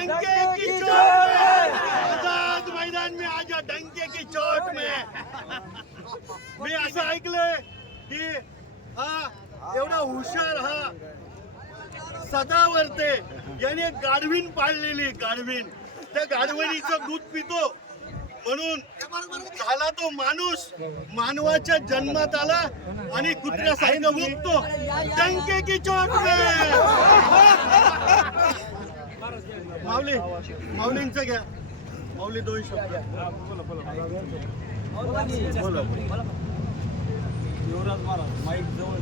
डंके की चोट में आझाद मैदान में आजा डंके की चोट में। मी असं ऐकलंय की हा एवढा हुशार हा सदावर्ते याने एक गाढवीन पाळलेली गाढवीन, त्या गाढवणीचं दूध पितो म्हणून झाला तो माणूस, मानवाच्या जन्मात आला आणि कुत्र्यासारखं भुंकतो डंके की चोट में। माऊली माऊलींचं घ्या, माऊली 2 शब्द बोला। युवराज महाराज माईक जवळ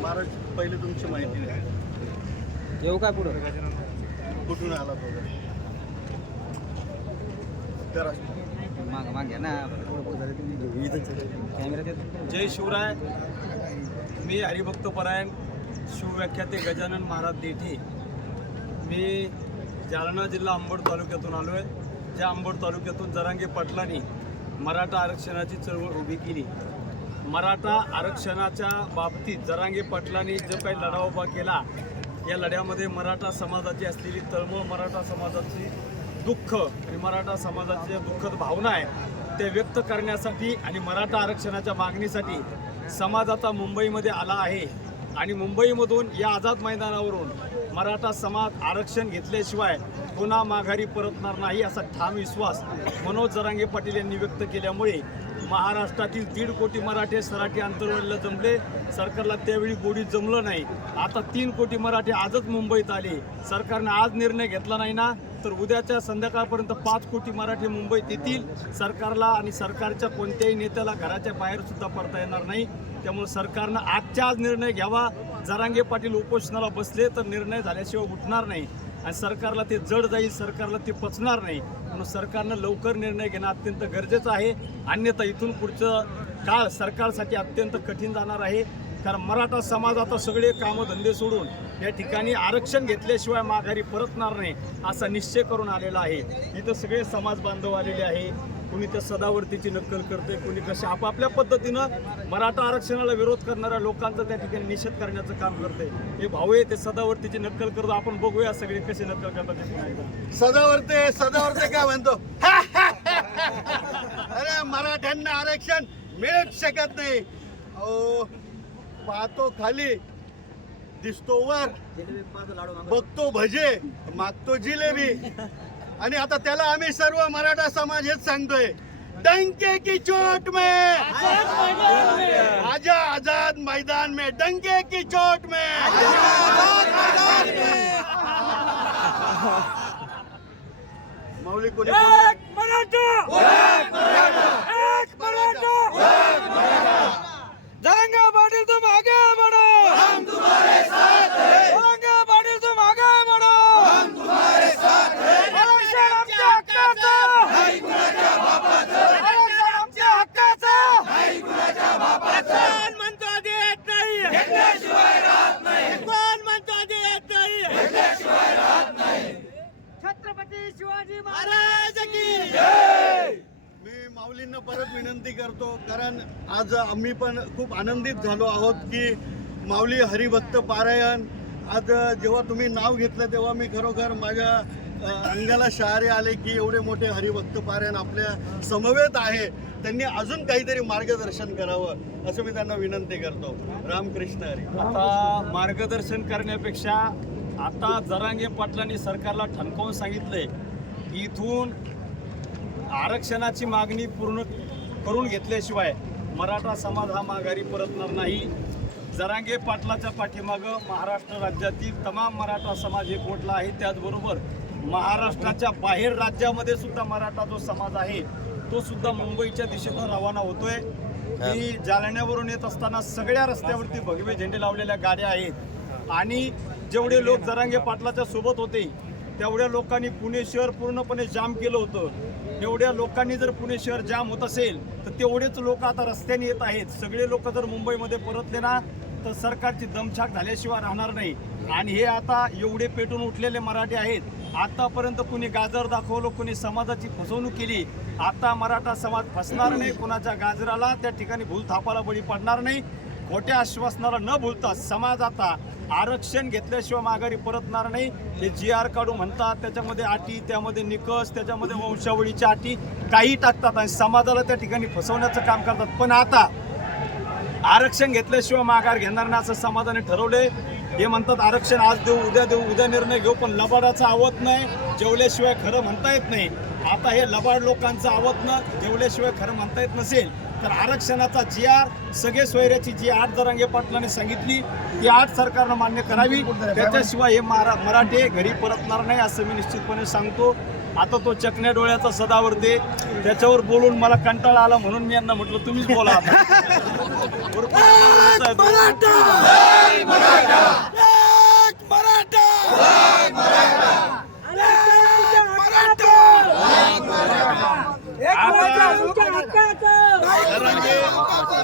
महाराज पहिले तुमची माहिती द्या। येऊ काय पुढं? कुठून आला तो जरा मागे ना जय शिवराय। मी हरिभक्त परायण शिवव्याख्याते गजानन महाराज देठे। मी जालना जिल्हा अंबड तालुक्यातून आलो आहे। ज्या अंबड तालुक्यातून जरांगे पाटलांनी मराठा आरक्षणाची चळवळ उभी केली। मराठा आरक्षणाच्या बाबतीत जरांगे पाटलांनी जो काही लढा उभा केला, या लढ्यामध्ये मराठा समाजाची असलेली तळमळ, मराठा समाजाची दुःख आणि मराठा समाजाची दुःखद भावना आहे ते व्यक्त करण्यासाठी आणि मराठा आरक्षणाच्या मागणीसाठी समाज आता मुंबईमध्ये आला आहे। आणि मुंबईमधून या आझाद मैदानावरून मराठा समाज आरक्षण घेतल्याशिवाय पुन्हा माघारी परतणार नाही असा ठाम विश्वास मनोज जरांगे पाटील यांनी व्यक्त केल्यामुळे महाराष्ट्रातील 1.5 कोटी मराठे सराठी आंतरवालीला जमले। सरकारला त्यावेळी गोडीत जमलं नाही। आता 3 कोटी मराठे आजच मुंबईत आले। सरकारने आज निर्णय घेतला नाही ना तर उद्याच्या संध्याकाळपर्यंत 5 कोटी मराठे मुंबईत येतील। सरकारला आणि सरकारच्या कोणत्याही नेत्याला घराच्या बाहेर सुद्धा पडता येणार नाही। त्यामुळे सरकारनं आजच्या आज निर्णय घ्यावा। जरांगे पाटील उपोषणाला बसले तर निर्णय झाल्याशिवाय उठणार नाही आणि सरकारला ते जड जाईल, सरकारला ते पचणार नाही। म्हणून सरकारनं लवकर निर्णय घेणं अत्यंत गरजेचं आहे। अन्यथा इथून पुढचं काळ सरकारसाठी अत्यंत कठीण जाणार आहे। कारण मराठा समाज आता सगळे कामधंदे सोडून या ठिकाणी आरक्षण घेतल्याशिवाय माघारी परतणार नाही असा निश्चय करून आलेला आहे। इथं सगळे समाज बांधव आलेले आहे। कुणी त्या सदावर्तीची नक्कल करते, कुणी कशा आपापल्या पद्धतीनं मराठा आरक्षणाला विरोध करणाऱ्या लोकांचा त्या ठिकाणी निषेध करण्याचं काम करते। हे भाऊ आहे ते सदावर्तीची नक्कल करतो। आपण बघूया सगळे कसे नक्कल करतात। सदावर्ते काय म्हणतो अरे मराठ्यांना आरक्षण मिळूच शकत नाही। अहो पाहतो खाली, दिसतो वर, बघतो भजे, मागतो जिलेबी आणि आता त्याला आम्ही सर्व मराठा समाज हेच सांगतोय डंके की चोट में आजा आजाद मैदान में, डंके की चोट में माऊली कोणी जरांगे पाटील तुम आगे बढ़ो, हम तुम्हारे साथ हैं। जरांगे पाटील तुम आगे बढ़ो, हम तुम्हारे साथ हैं। आरक्षण आमच्या हक्काचं, नाही कुणाच्या बापाचं। आरक्षण आमच्या हक्काचं, नाही कुणाच्या बापाचं। कोण म्हणतो देत नाही, घेतल्याशिवाय राहत नाही। कोण म्हणतो देत नाही, घेतल्याशिवाय राहत नाही। छत्रपती शिवाजी महाराज की जय। मी माऊलींना परत विनंती करतो, कारण आज आम्ही पण खूप आनंदित झालो आहोत की माऊली हरिभक्त पारायण आज जेव्हा तुम्ही नाव घेतलं तेव्हा मी खरोखर माझ्या अंगाला शहारे आले की एवढे मोठे हरिभक्त पारायण आपल्या समवेत आहे। त्यांनी अजून काहीतरी मार्गदर्शन करावं असं मी त्यांना विनंती करतो। रामकृष्ण हरी। आता मार्गदर्शन करण्यापेक्षा आता जरांगे पाटलांनी सरकारला ठणकावून सांगितलंय की इथून आरक्षणाची मागणी पूर्ण करून घेतल्याशिवाय मराठा समाज हा माघारी परतणार नाही। जरांगे पाटलाच्या पाठीमागं महाराष्ट्र राज्यातील तमाम मराठा समाज एकवटला आहे। त्याचबरोबर महाराष्ट्राच्या बाहेर राज्यामध्ये सुद्धा मराठा जो समाज आहे तो सुद्धा मुंबईच्या दिशेनं रवाना होतोय। की जालन्यावरून येत असताना सगळ्या रस्त्यावरती भगवे झेंडे लावलेल्या गाड्या आहेत आणि जेवढे लोक जरांगे पाटलाच्या सोबत होते तेवढ्या लोकांनी पुणे शहर पूर्णपणे जाम केलं होतं। एवढ्या लोकांनी जर पुणे शहर जाम होत असेल तर तेवढेच लोक आता रस्त्याने येत आहेत। सगळे लोक जर मुंबईमध्ये परतले ना तर सरकारची दमछाक झाल्याशिवाय राहणार नाही। आणि हे आता एवढे पेटून उठलेले मराठी आहेत, आतापर्यंत कुणी गाजर दाखवलं, कुणी समाजाची फसवणूक केली। आता मराठा समाज फसणार नाही, कुणाच्या गाजराला त्या ठिकाणी भूलथापाला बळी पडणार नाही। मोठ्या आश्वासनाला न भूलता समाज आता आरक्षण घेतल्याशिवाय माघारी परतणार नाही. हे GR काढू म्हणतात, त्याच्यामध्ये अटी, त्यामध्ये निकष, त्याच्यामध्ये वंशावळीच्या अटी काही टाकतात आणि समाजाला त्या ठिकाणी फसवण्याचं काम करतात. पण आता आरक्षण घेतल्याशिवाय माघार घेणार नाही असं समाजाने ठरवले. हे म्हणतात आरक्षण आज देऊ, उद्या निर्णय घेऊ, पण लबाडाचं आवत नाही, जेवल्याशिवाय खरं म्हणता येत नाही. आता हे लबाड लोकांचं आवतनं जेवल्याशिवाय खरं म्हणता येत नसेल तर आरक्षणाचा GR सगळे सोयऱ्याची जी 8 जरांगे पाटलांनी सांगितली ती 8 सरकारनं मान्य करावी, त्याच्याशिवाय हे मराठे घरी परतणार नाही असं मी निश्चितपणे सांगतो. आता तो चकण्या डोळ्याचा सदावर्ते, त्याच्यावर बोलून मला कंटाळा आला म्हणून मी यांना म्हटलं तुम्हीच बोला.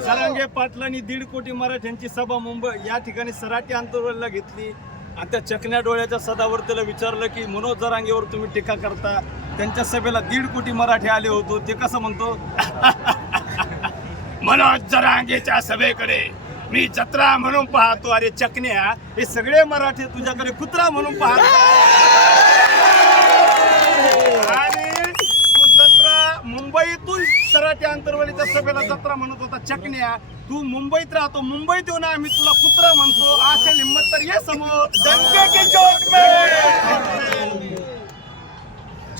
जरांगे पाटलांनी 1.5 कोटी मराठ्यांची सभा मुंबई या ठिकाणी सराटी आंतरवलीला घेतली आणि त्या चकण्या डोळ्याच्या सदावर्तीला विचारलं की मनोज जरांगेवर तुम्ही टीका करता, त्यांच्या सभेला 1.5 कोटी मराठी आले होतो. ते कसं म्हणतो, मनोज जरांगेच्या सभेकडे मी जत्रा म्हणून पाहतो. अरे चकण्या, हे सगळे मराठी तुझ्याकडे कुत्रा म्हणून पाहतो. आणि तू जत्रा मुंबईतून सराटी आंतरवलीच्या सभेला जत्रा म्हणत होता. चकण्या, तू मुंबईत राहतो, मुंबईत येऊन आम्ही तुला कुत्रा म्हणतो. असेल हिंमत तर ये समोर.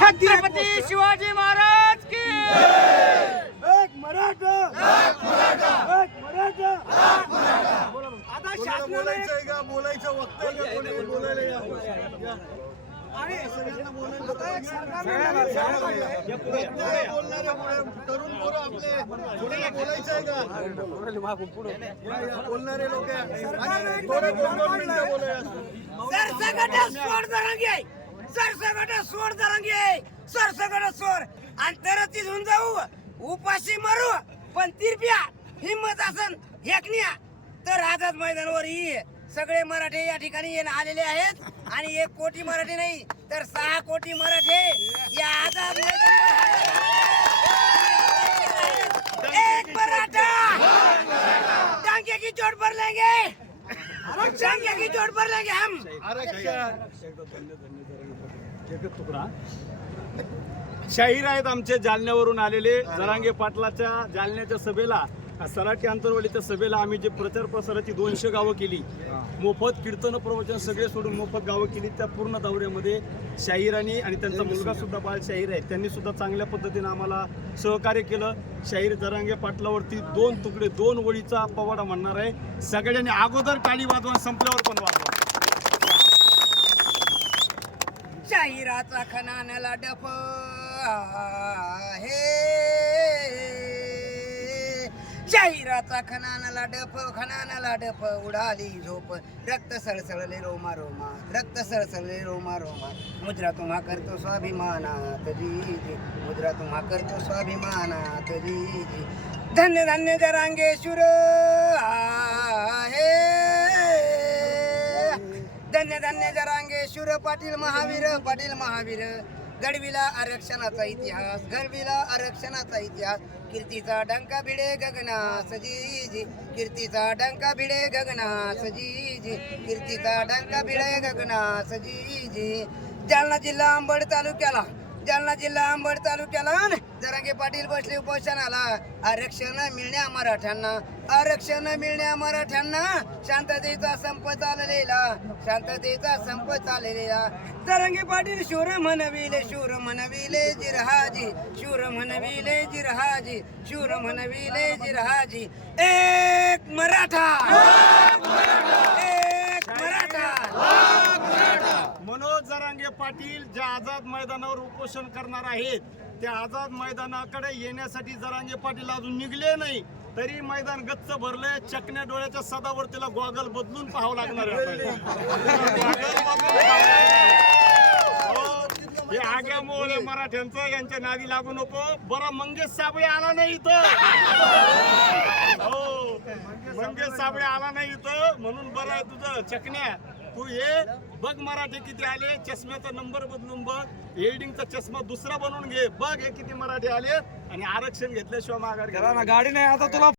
छत्रपती शिवाजी महाराज की आता शासनाने बोलायचंय का? बोलायचं वक्त आहे का? कोणी बोलायला या. तरुण पोरं आपले पुढे बोलायचंय का? बोलणारे लोक थोडे 2-2 मिनिटं बोलूया. सरसगट सोड जरांगे, सरसगट सोड आणि तरच तिथून जाऊ, उपाशी मारू, पण तिरप्या हिम्मत असन हेकण्या तर आझाद मैदानावर ये. सगळे मराठे या ठिकाणी आलेले आहेत आणि 1 कोटी मराठी नाही तर 6 कोटी मराठे या आझाद मैदानावर. एक मराठा टांगे की चोट पर लेंगे, टांगे की चोट पर लेंगे हम. शाहीर आहेत आमचे जालन्यावरून आलेले. जरांगे पाटलाच्या जालन्याच्या सभेला, सराटी आंतरवलीच्या सभेला आम्ही जे प्रचार प्रसाराची 200 गावं केली, मोफत कीर्तन प्रवचन सगळे सोडून मोफत गावं केली. त्या पूर्ण दौऱ्यामध्ये शाहिरांनी आणि त्यांचा मुलगा सुद्धा बाळ शाहीर आहे, त्यांनी सुद्धा चांगल्या पद्धतीनं आम्हाला सहकार्य केलं. शाहीर जरांगे पाटलावरती 2 तुकडे 2 ओळीचा पवाडा म्हणणार आहे. सगळ्यांनी अगोदर टाळी वाजवा, संपल्यावर पण वाजवा. शाहिराचा खणाला डफ हे, शाहिराचा खणाला डफ उडाली झोप, रक्त सळसळले रोमा रोमा, रक्त सळसळले रोमा रोमा. मुद्रा तुम्हा करतो स्वाभिमानात जी, मुद्रा तुम्हा करतो स्वाभिमानात जी. धन्य धन्य जरांगे शूर आहे, धन्य धन्य जरांगे शूर पाटील महावीर. घडविला आरक्षणाचा इतिहास, घडविला आरक्षणाचा इतिहास. कीर्तीचा डंका भिडे गगनास जी, कीर्तीचा डंका भिडे गगनास जी, कीर्तीचा डंका भिडे गगनास जी. जालना जिल्हा अंबड तालुक्याला जरांगे पाटील बसले उपोषणाला. आरक्षण मिळण्या मराठ्यांना, शांततेचा संप चाललेला, जरांगे पाटील शूर म्हणविले जिरहाजी. एक मराठा. मनोज जरांगे पाटील ज्या आझाद मैदानावर उपोषण करणार आहेत, त्या आझाद मैदानाकडे येण्यासाठी जरांगे पाटील अजून निघले नाही, तरी मैदान गच्च भरलंय. चकण्या डोळ्याच्या सदावर्तीला गॉगल बदलून पाहावं लागणार आहे. हे आग्यामुळे मराठ्यांचं, यांच्या नादी लागू नको. बरं मंगेश साबळे आला नाही इथं, हो मंगेश साबळे आला नाही इथं, म्हणून बरं आहे तुझं. चकण्या, तू ये बघ मराठी किती आले, चष्म्याचा नंबर बदलून बघ, हेडिंगचा चष्मा दुसरा बनवून घे, बघ हे किती मराठी आले. आणि आरक्षण घेतल्याशिवाय माघार घ्या. गाडी नाही आता तुला